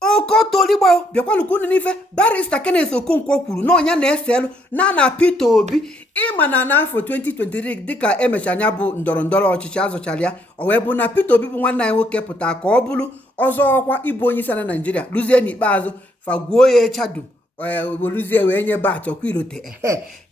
Okotoligbo bịakwanụ n'ife barista Keneth Okonkwo kwuru na ọnya na-ese elu na Peter Obi ịma na n'afọ 2023 dịka emechara anya bụ ndọrọndọrọ ọchịchị azụchara ya o wee bụ na Peter Obi bụ nwanne anyị nwoke pụta ka ọ bụrụ ọzọ ọkwa ịbụ onye isi ala Naịjirịa luzie n'ikpeazụ fagwuo ya echadu weluzie wee nye bat ọkwilote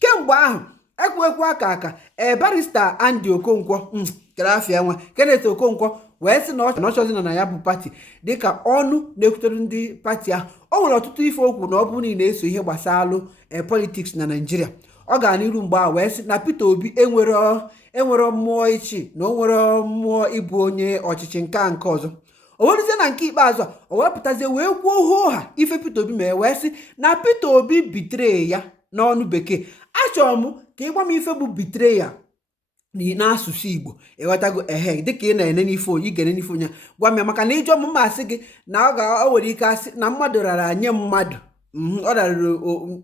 kemgbe ahụ ekwuekwu aka barista Andy Okonkwo kere afịa nwa Keneth Okonkwo wee sị na ọ chọzi na ya bụ pati dịka ọnụ na-ekwutere ndị pati ahụ o nwere ọtụtụ ife okwu na ọ bụrụ na ị na-eso ihe gbasalụ politiks na Naịjirịa ọ ga n'iru mgbe a wee sị na Peter Obi enwere mmụọ ichi na o nwere mmụọ ịbụ onye ọchịchị nke ọzọ o werezie na nke ikpeazụ a o wepụtazie wee kwuo hooha ife Peter Obi mee wee sị na Peter Obi bitere ya n'ọnụ bekee achọrọ m ka ịgwa m ife bụ bitere ya n'asụsụ Igbo ịghọtago dịka ị na-ene n'ife onye igene n'ife onye gwa m ya maka na ịjọ m masị gị na o nwere ike asị na mmadụ rara nye mmadụ ọ rarịrị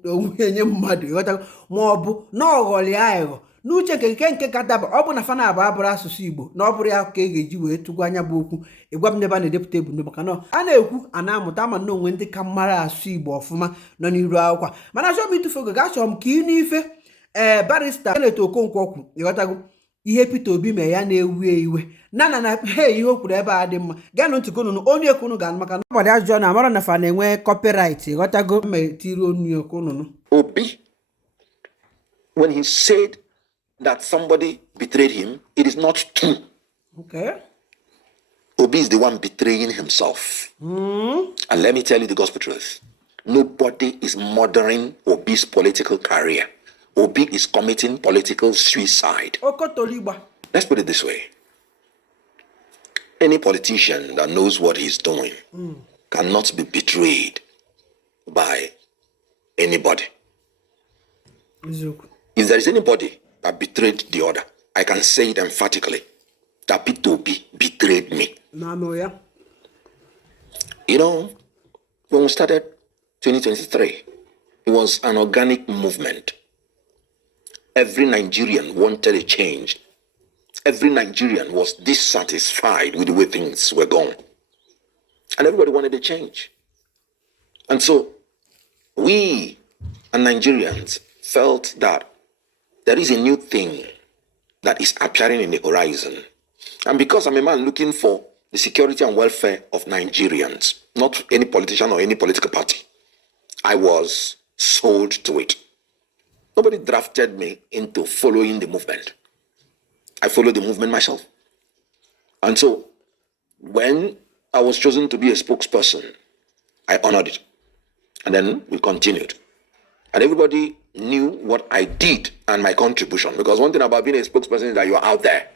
onwe nye mmadụ ịghọtago ma ọ bụ na ọghọrị aghụghọ n'uche nke ka daba ọ bụ na fana abụrụ asụsụ Igbo na ọ bụrụ ya ka e ga-eji wee tụgwa anya bụ okwu ịgwa m n'ebe a na-edepụta ebumnobi maka na a na-ekwu a na-amụta ma na onwe ndị ka mara asụ Igbo ọfụma nọ n'iru akwụkwọ mana achọrọ m ịtụfu oge ga-achọrọ m ka ị n'ife barista Keneth Okonkwo kwu ịghọtago ihe Peter Obi mee ya na-ewu iwe na ihe o kwuru ebe a dị mma gaanụ ntị konunu onye ekwunu ga maka na ọgbara ajụjụ na amara na fa na-enwe copyright ịghọtago metiri onye ekwunu Obi, when he said that somebody betrayed him, it is not true. Okay. Obi is the one betraying himself. And let me tell you the gospel truth. Nobody is murdering Obi's political career. Obi is committing political suicide. Let's put it this way. Any politician that knows what he's doing cannot be betrayed by anybody. If there is anybody that betrayed the other, I can say it emphatically that Peter Obi betrayed me. You know, when we started 2023, it was an organic movement. Every Nigerian wanted a change. Every Nigerian was dissatisfied with the way things were going. And everybody wanted a change. And so we and Nigerians felt that there is a new thing that is appearing in the horizon. And because I'm a man looking for the security and welfare of Nigerians, not any politician or any political party, I was sold to it. Nobody drafted me into following the movement. I followed the movement myself. And so when I was chosen to be a spokesperson, I honored it. And then we continued. And everybody knew what I did and my contribution. Because one thing about being a spokesperson is that you're out there.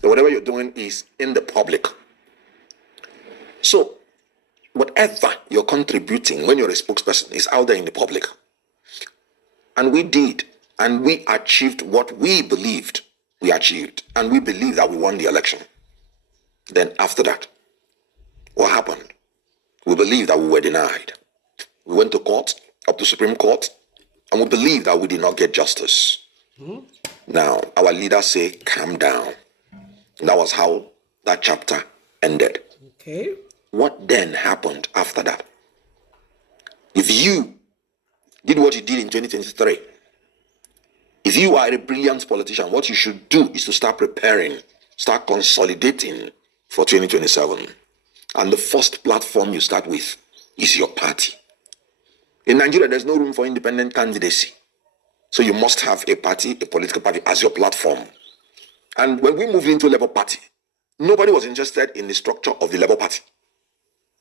So whatever you're doing is in the public. So whatever you're contributing when you're a spokesperson is out there in the public. And we did. And we achieved what we believed we achieved. And we believed that we won the election. Then after that, what happened? We believed that we were denied. We went to court, up to Supreme Court, and we believed that we did not get justice. Now, our leaders say, calm down. And that was how that chapter ended. Okay. What then happened after that? If you did what you did in 2023, if you are a brilliant politician, what you should do is to start preparing, start consolidating for 2027. And the first platform you start with is your party. In Nigeria, there's no room for independent candidacy. So you must have a party, a political party as your platform. And when we moved into Labour Party, nobody was interested in the structure of the Labour Party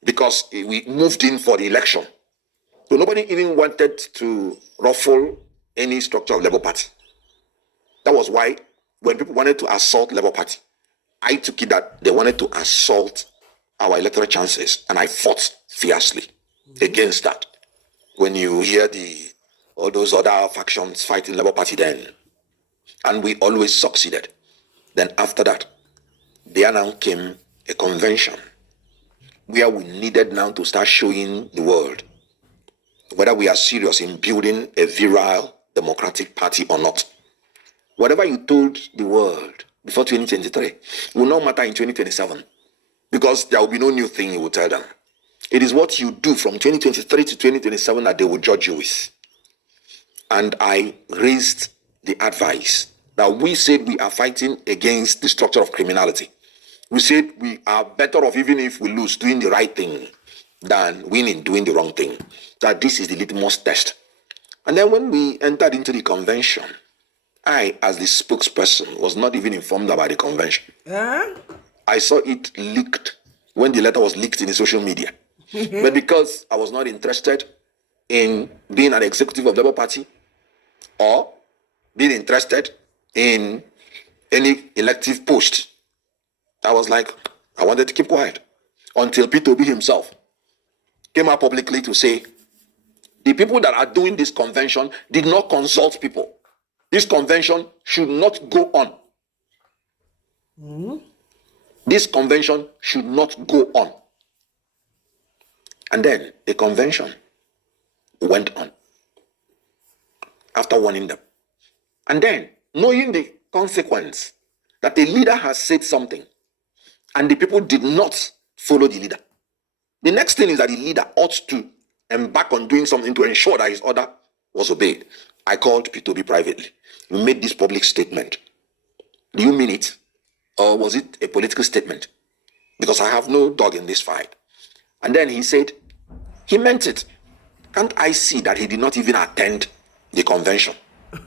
because we moved in for the election. So nobody even wanted to ruffle any structure of Labour Party. That was why when people wanted to assault Labour Party, I took it that they wanted to assault our electoral chances, and I fought fiercely against that. When you hear all those other factions fighting Labour Party then, and we always succeeded. Then after that, there now came a convention where we needed now to start showing the world whether we are serious in building a virile democratic party or not. Whatever you told the world before 2023 will not matter in 2027 because there will be no new thing you will tell them. It is what you do from 2023 to 2027 that they will judge you with. And I raised the advice that we said we are fighting against the structure of criminality. We said we are better off, even if we lose, doing the right thing than winning, doing the wrong thing. That this is the litmus test. And then when we entered into the convention, I, as the spokesperson, was not even informed about the convention. I saw it leaked when the letter was leaked in the social media. But because I was not interested in being an executive of the Labour Party or being interested in any elective post, I was like, I wanted to keep quiet until Peter Obi himself came out publicly to say, the people that are doing this convention did not consult people. This convention should not go on. This convention should not go on. And then the convention went on after warning them. And then, knowing the consequence that the leader has said something and the people did not follow the leader, the next thing is that the leader ought to embark on doing something to ensure that his order was obeyed. I called P2B privately. You made this public statement. Do you mean it? Or was it a political statement? Because I have no dog in this fight. And then he said, he meant it. Can't I see that he did not even attend the convention?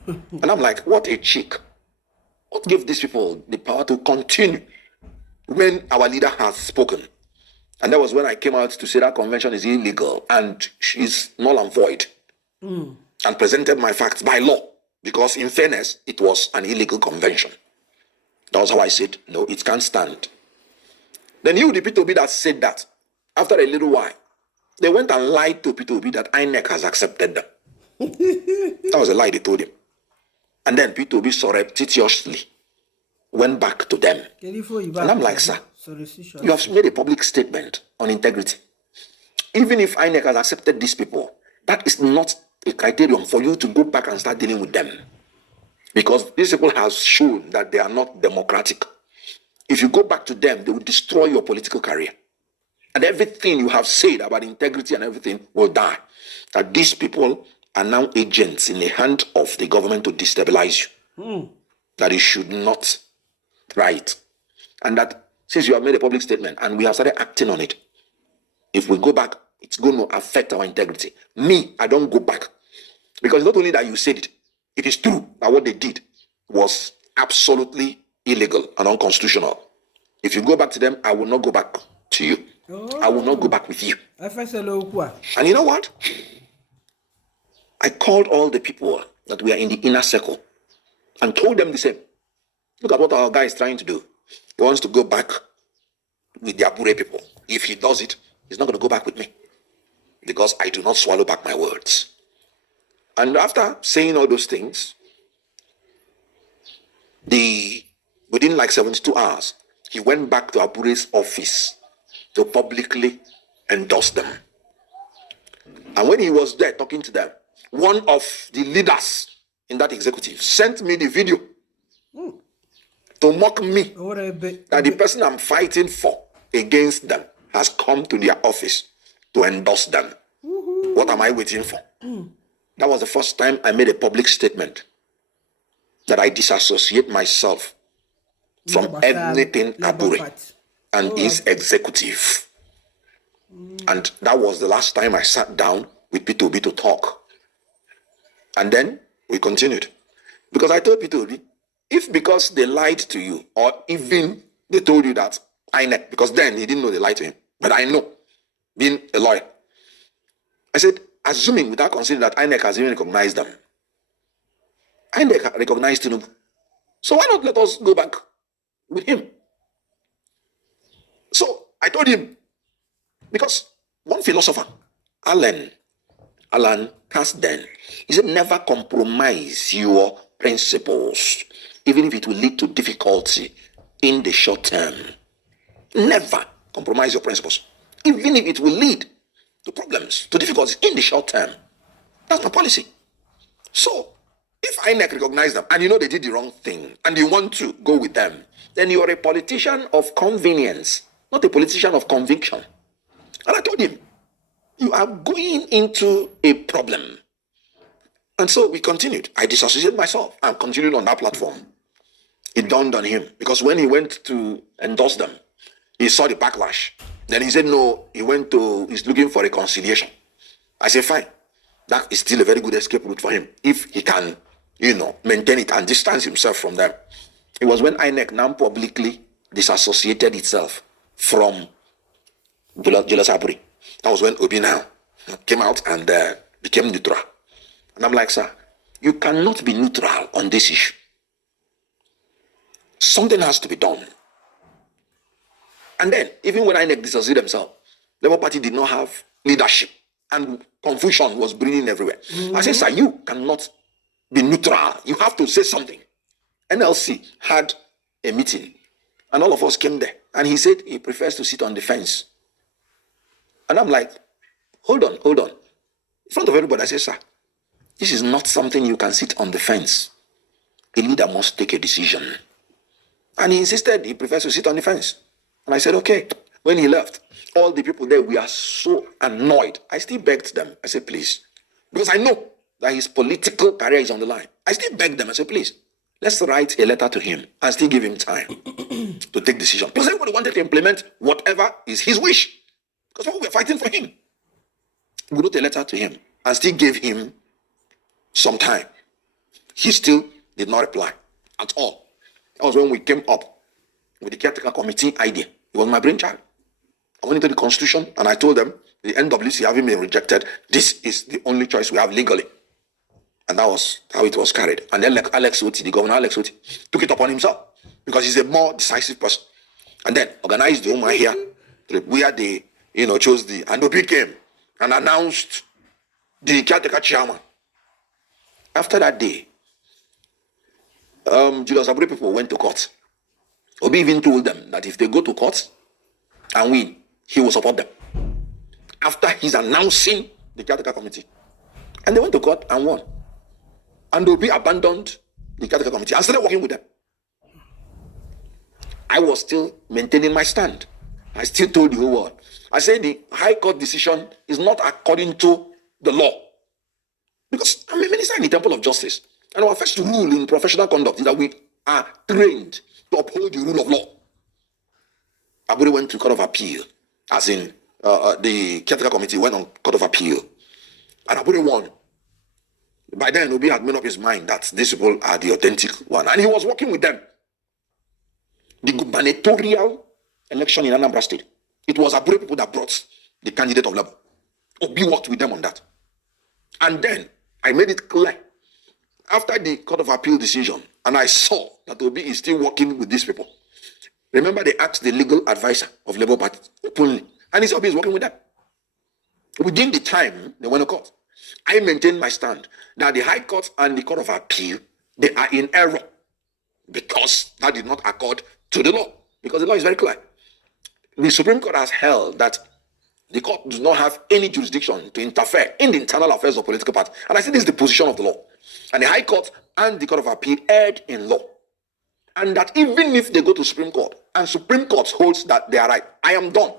And I'm like, what a cheek. What gave these people the power to continue when our leader has spoken? And that was when I came out to say that convention is illegal and is null and void. And presented my facts by law. Because in fairness, it was an illegal convention. That was how I said, no, it can't stand. Then you, the P2B that said that, after a little while, they went and lied to P2B that INEC has accepted them. That was a lie they told him. And then P2B surreptitiously went back to them. And I'm like, sir, you have made a public statement on integrity. Even if INEC has accepted these people, that is not a criterion for you to go back and start dealing with them. Because these people have shown that they are not democratic. If you go back to them, they will destroy your political career. And everything you have said about integrity and everything will die. That these people are now agents in the hand of the government to destabilize you. That you should not try it. And that since you have made a public statement and we have started acting on it, if we go back, it's going to affect our integrity. Me, I don't go back. Because not only that you said it, it is true that what they did was absolutely illegal and unconstitutional. If you go back to them, I will not go back to you. I will not go back with you. And you know what? I called all the people that were in the inner circle and told them the same. Look at what our guy is trying to do. He wants to go back with the Abure people. If he does it, he's not going to go back with me. Because I do not swallow back my words. And after saying all those things, within like 72 hours, he went back to Abure's office to publicly endorse them. And when he was there talking to them, one of the leaders in that executive sent me the video to mock me that the person I'm fighting for against them has come to their office to endorse them. What am I waiting for? That was the first time I made a public statement that I disassociate myself from anything Abure and his executive. And that was the last time I sat down with P2B to talk. And then we continued. Because I told P2B, if because they lied to you, or even they told you that INEC, because then he didn't know they lied to him, but I know, being a lawyer, I said, assuming without considering that INEC has even recognized them, INEC recognized him. So why not let us go back with him? So I told him, because one philosopher, Alan Kasden, he said, never compromise your principles, even if it will lead to difficulty in the short term. Never compromise your principles, even if it will lead to problems, to difficulties in the short term. That's my policy. So, if INEC recognize them, and you know they did the wrong thing, and you want to go with them, then you are a politician of convenience, not a politician of conviction. And I told him, You are going into a problem. And so we continued. I disassociated myself and continued on that platform. It dawned on him because when he went to endorse them, he saw the backlash. Then he said, no, he's looking for reconciliation. I said, fine. That is still a very good escape route for him if he can, maintain it and distance himself from them. It was when INEC now publicly disassociated itself from Julius Aburi. That was when Obi now came out and became neutral. And I'm like, sir, you cannot be neutral on this issue. Something has to be done. And then, even when INEC disassociated themselves, the Labour Party did not have leadership and confusion was breeding everywhere. I said, sir, you cannot be neutral. You have to say something. NLC had a meeting and all of us came there. And he said he prefers to sit on the fence. And I'm like, hold on. In front of everybody, I said, sir, this is not something you can sit on the fence. A leader must take a decision. And he insisted he prefers to sit on the fence. And I said, okay. When he left, all the people there, we are so annoyed. I still begged them. I said, please. Because I know that his political career is on the line. I still begged them. I said, please, let's write a letter to him and still give him time to take decision. Because everybody wanted to implement whatever is his wish. Because we were fighting for him. We wrote a letter to him and still gave him some time. He still did not reply at all. That was when we came up with the caretaker committee idea. It was my brainchild. I went into the constitution and I told them, the NWC having been rejected, this is the only choice we have legally. And that was how it was carried. And then Alex Oti, the governor Alex Oti, took it upon himself because he's a more decisive person. And then organized the Oma here, where they, chose and Obi came and announced the caretaker chairman. After that day, Julius Aburi people went to court. Obi even told them that if they go to court and win, he will support them. After he's announcing the caretaker committee. And they went to court and won. And Obi abandoned the caretaker committee and started working with them. I was still maintaining my stand. I still told the whole world. I said the High Court decision is not according to the law. Because I'm a minister in the Temple of Justice. And our first rule in professional conduct is that we are trained to uphold the rule of law. Aburi went to Court of Appeal, as in the caretaker committee went on Court of Appeal. And Aburi won. By then, Obi had made up his mind that these people are the authentic one. And he was working with them. The gubernatorial election in Anambra State, it was Aburi people that brought the candidate of Labour. Obi worked with them on that. And then, I made it clear, after the Court of Appeal decision, and I saw that Obi is still working with these people. Remember, they asked the legal advisor of Labour Party openly, and he said Obi is working with them. Within the time they went to court, I maintained my stand that the High Court and the Court of Appeal, they are in error because that did not accord to the law, because the law is very clear. The Supreme Court has held that the court does not have any jurisdiction to interfere in the internal affairs of political parties. And I say this is the position of the law. And the High Court and the Court of Appeal erred in law. And that even if they go to Supreme Court, and Supreme Court holds that they are right, I am done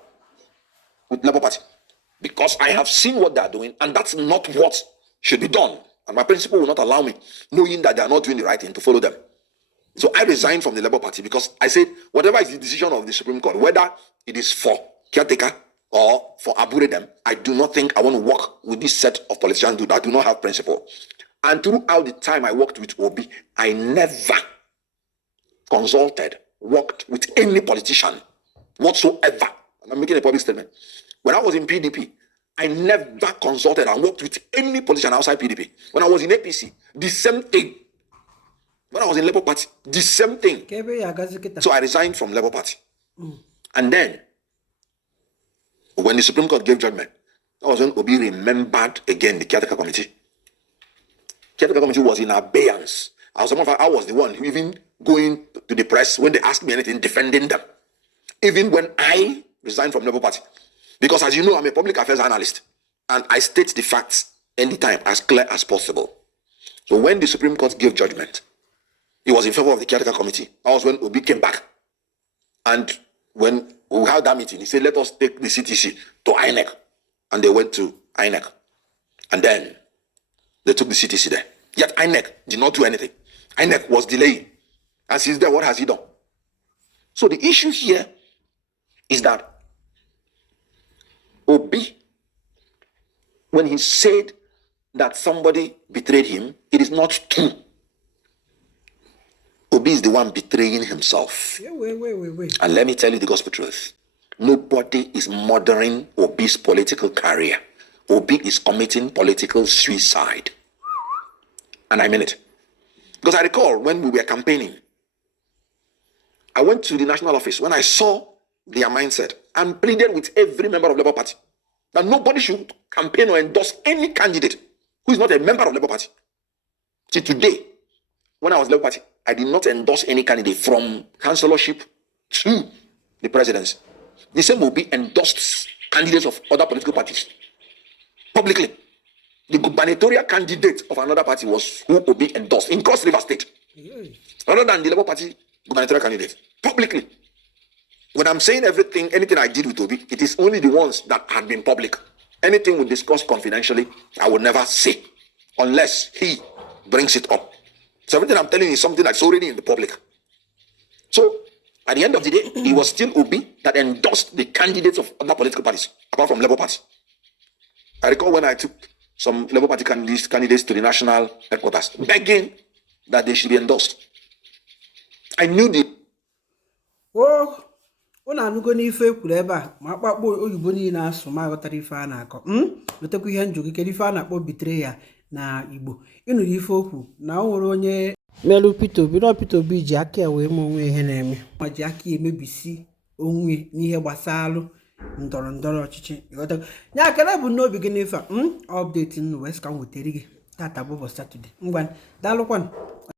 with Labour Party. Because I have seen what they are doing, and that's not what should be done. And my principal will not allow me, knowing that they are not doing the right thing, to follow them. So I resigned from the Labour Party because I said, whatever is the decision of the Supreme Court, whether it is for caretaker or for Aburi them, I do not think I want to work with this set of politicians that do not have principle. And throughout the time I worked with Obi, I never worked with any politician whatsoever. I'm making a public statement. When I was in PDP, I never consulted and worked with any politician outside PDP. When I was in APC, the same thing. When I was in Labour Party, the same thing. So I resigned from Labour Party. And then, when the Supreme Court gave judgment, that was when Obi remembered again the caretaker committee. Caretaker committee was in abeyance. I was the one who even going to the press when they asked me anything, defending them. Even when I resigned from Labour Party. Because as you know, I'm a public affairs analyst. And I state the facts anytime as clear as possible. So when the Supreme Court gave judgment, it was in favor of the caretaker committee. That was when Obi came back. And when we had that meeting, he said, let us take the CTC to INEC. and they went to INEC. And then they took the CTC there. Yet INEC did not do anything. INEC was delaying. And since then, what has he done? So the issue here is that Obi, when he said that somebody betrayed him, it is not true. Obi is the one betraying himself. Wait. And let me tell you the gospel truth. Nobody is murdering Obi's political career. Obi is committing political suicide. And I mean it. Because I recall when we were campaigning, I went to the national office. When I saw their mindset and pleaded with every member of Labour Party that nobody should campaign or endorse any candidate who is not a member of Labour Party. See, today, when I was Labour Party, I did not endorse any candidate from councillorship to the presidency. The same will be endorsed candidates of other political parties publicly. The gubernatorial candidate of another party was who will be endorsed in Cross River State, rather than the Labour Party gubernatorial candidate publicly. When I'm saying anything I did with Obi, it is only the ones that had been public. Anything we discuss confidentially, I would never say unless he brings it up. So everything I'm telling you is something that's already in the public. So at the end of the day, it was still Obi that endorsed the candidates of other political parties, apart from Labour Party. I recall when I took some Labour Party candidates to the national headquarters, begging that they should be endorsed. I knew the... Ọ na-anụgo n'ife ekwuru ebe a ma akpakpọ oyibo niile asụ ma aghọtara ife a na-akọ wetakwa ihe njọ gị ife a na-akpọ bitere ya na Igbo ịnụrụ ife okwu na o nwere onye melụ Peter Obi na Peter Obi ji aka wee ma onwe ihe na-eme ma ji aka emebisi onwe n'ihe gbasara ndọrọ ọchịchị ya akara bụ n'obi gị n'ife a update nụ wee ka m wetere gị tata bụ Saturday ngwa daalụkwanụ.